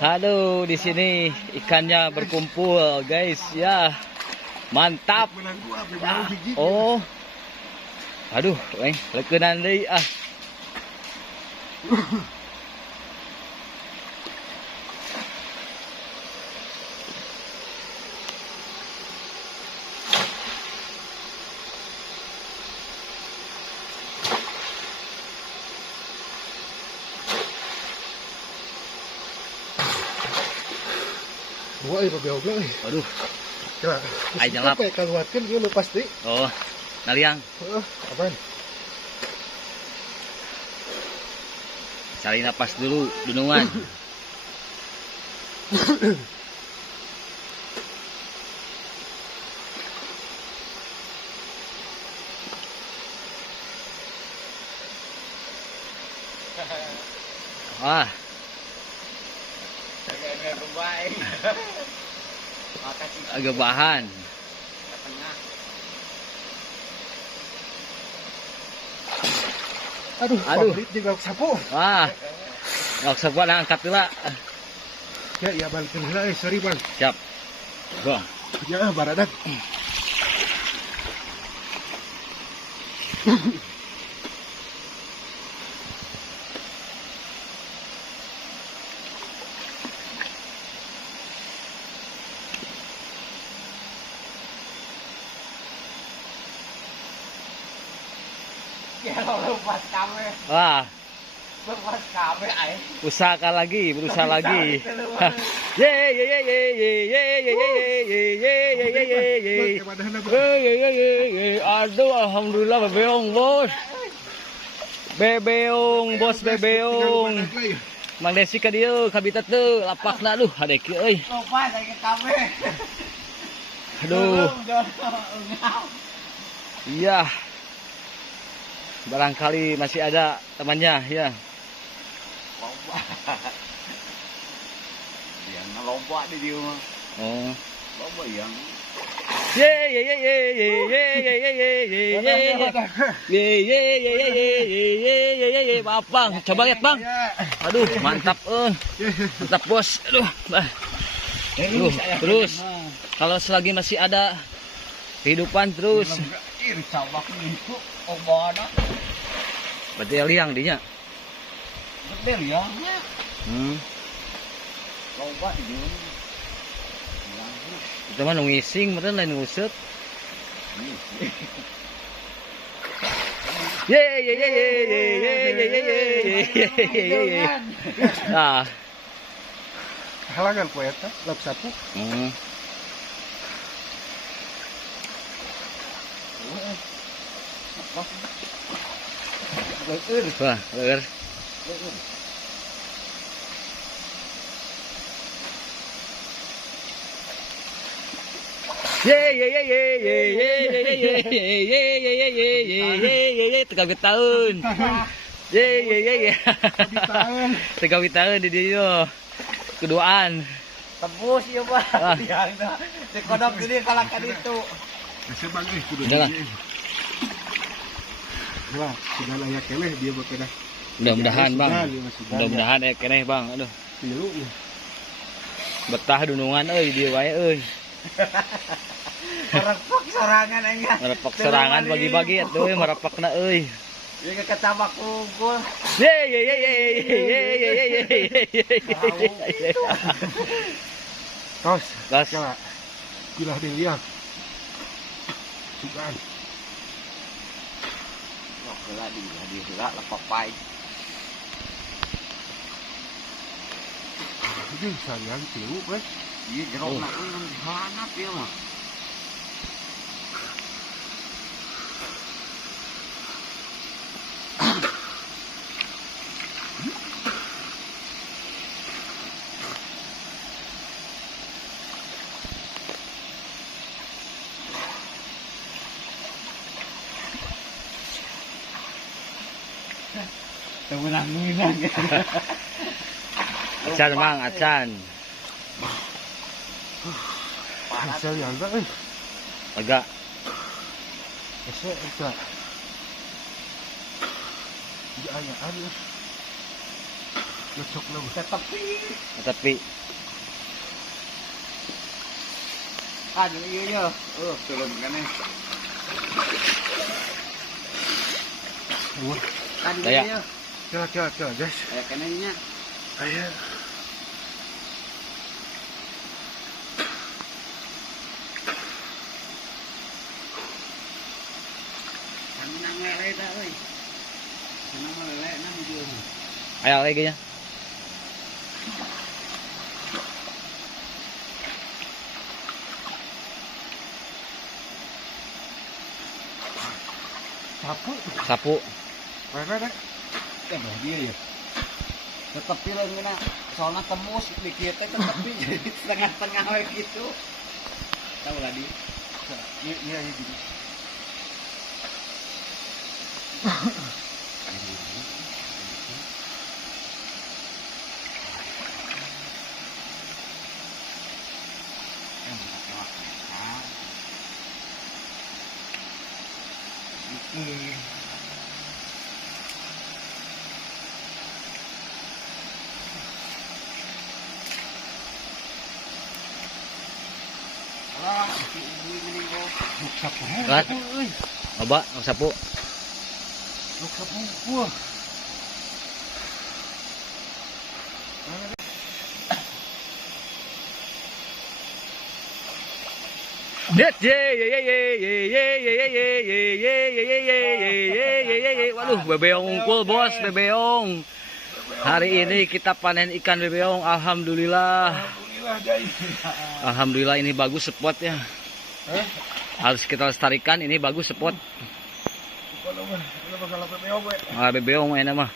Aduh, di sini ikannya berkumpul, guys. Ya, mantap. Oh, aduh, lekenan deui ah. Wah, ieu bebeog euy. Aduh. Coba. Ai jalap. Apa kaluarkeun ieu lu pasti. Oh, naliang. Heeh, apaan? Cari napas dulu, dunungan. Wah. Agak bahan. Aduh, Aduh. pabrik juga sapu. Wah. Nggak usah gua angkat dulu. Ya, ya balikin heula sorry, Bang. Siap. Bang. Ya, baradak. Ya lo lepas kami, Wah. lepas kami ay. Usahakan lagi, berusaha lagi. Ye ye ye ye ye ye ye ye ye ye ye ye. Aduh, alhamdulillah bebeong, Bos. Bebeong, Bos bebeong. Mang Desi ka dieu habitat teu lapakna aduh hadek kieu euy. Lepas lagi kami. Aduh. Iya. Barangkali masih ada temannya ya. Lomba. Yang lomba di dia mah. Oh. Lomba yang. Ye ye ye ye ye ye ye ye ye ye ye ye ye ye ye ye Bang, coba lihat Bang. Aduh, mantap mantap Bos. Aduh. Aduh, terus kalau selagi masih ada kehidupan terus. Iri cabak itu obana. Berarti liang dinya. Betul ya. Lomba di dia. Itu mah ngising, meureun lain ngusut. Ye ye ye ye ye ye ye ye ye. Ah. Halangan ku eta, lap sapu. Wah, bener. Ye ye ye ye ye ye ye ye ye ye ye ye ye 3 tahun. Ye ye ye ye. 3 tahun di dieu. Keduaan. Tembus ya Pak. Yang di kodok ini kalakan itu. Masih bagus kudu. Udah lah. Wah, sudah layak keneh dia bepedah. Mudah-mudahan Bang. Mudah-mudahan keneh Bang. Aduh. Tilu. Betah dunungan euy dieu wae euy. Merepok sorangan enggak. Merepok serangan bagi-bagi atuh merepokna euy. Ieu ke kecabak unggul. Ye ye ye ye ye ye ye ye. Tos, Gas. coba. Pilah deui ya. Sugan. Wah, heula lepak pai. Ini sarian tilu, Bos. Ieu jerokna hanap ieu mah. Temenang-menang. Acan Bang, acan. Sarian, Bos. Agak Ese eta. Jangan ada. Cocok lah. Tapi Kan iya. Turun kan nih. Kan Daya. iya. Coba, guys. Kayak kanannya. Ayo. Kami nang lele dah euy. Nang lele nang dia. ayo lagi nya. Sapu. Mana? Dia ya. Tetep pilih ngena soalnya tembus dikit teh tetep jadi setengah-setengah we gitu. Tahu lah di. Iya gitu. Sapu. Kat. Loba nu sapu. Sapu gua. Det ye ye ye ye ye ye ye ye ye ye ye ye ye ye ye ye. Waduh, bebeong unggul bos, bebeong. Hari ini kita panen ikan bebeong, alhamdulillah. Alhamdulillah ini bagus spotnya. Harus kita lestarikan, ini bagus spot. Bebeong enak mah.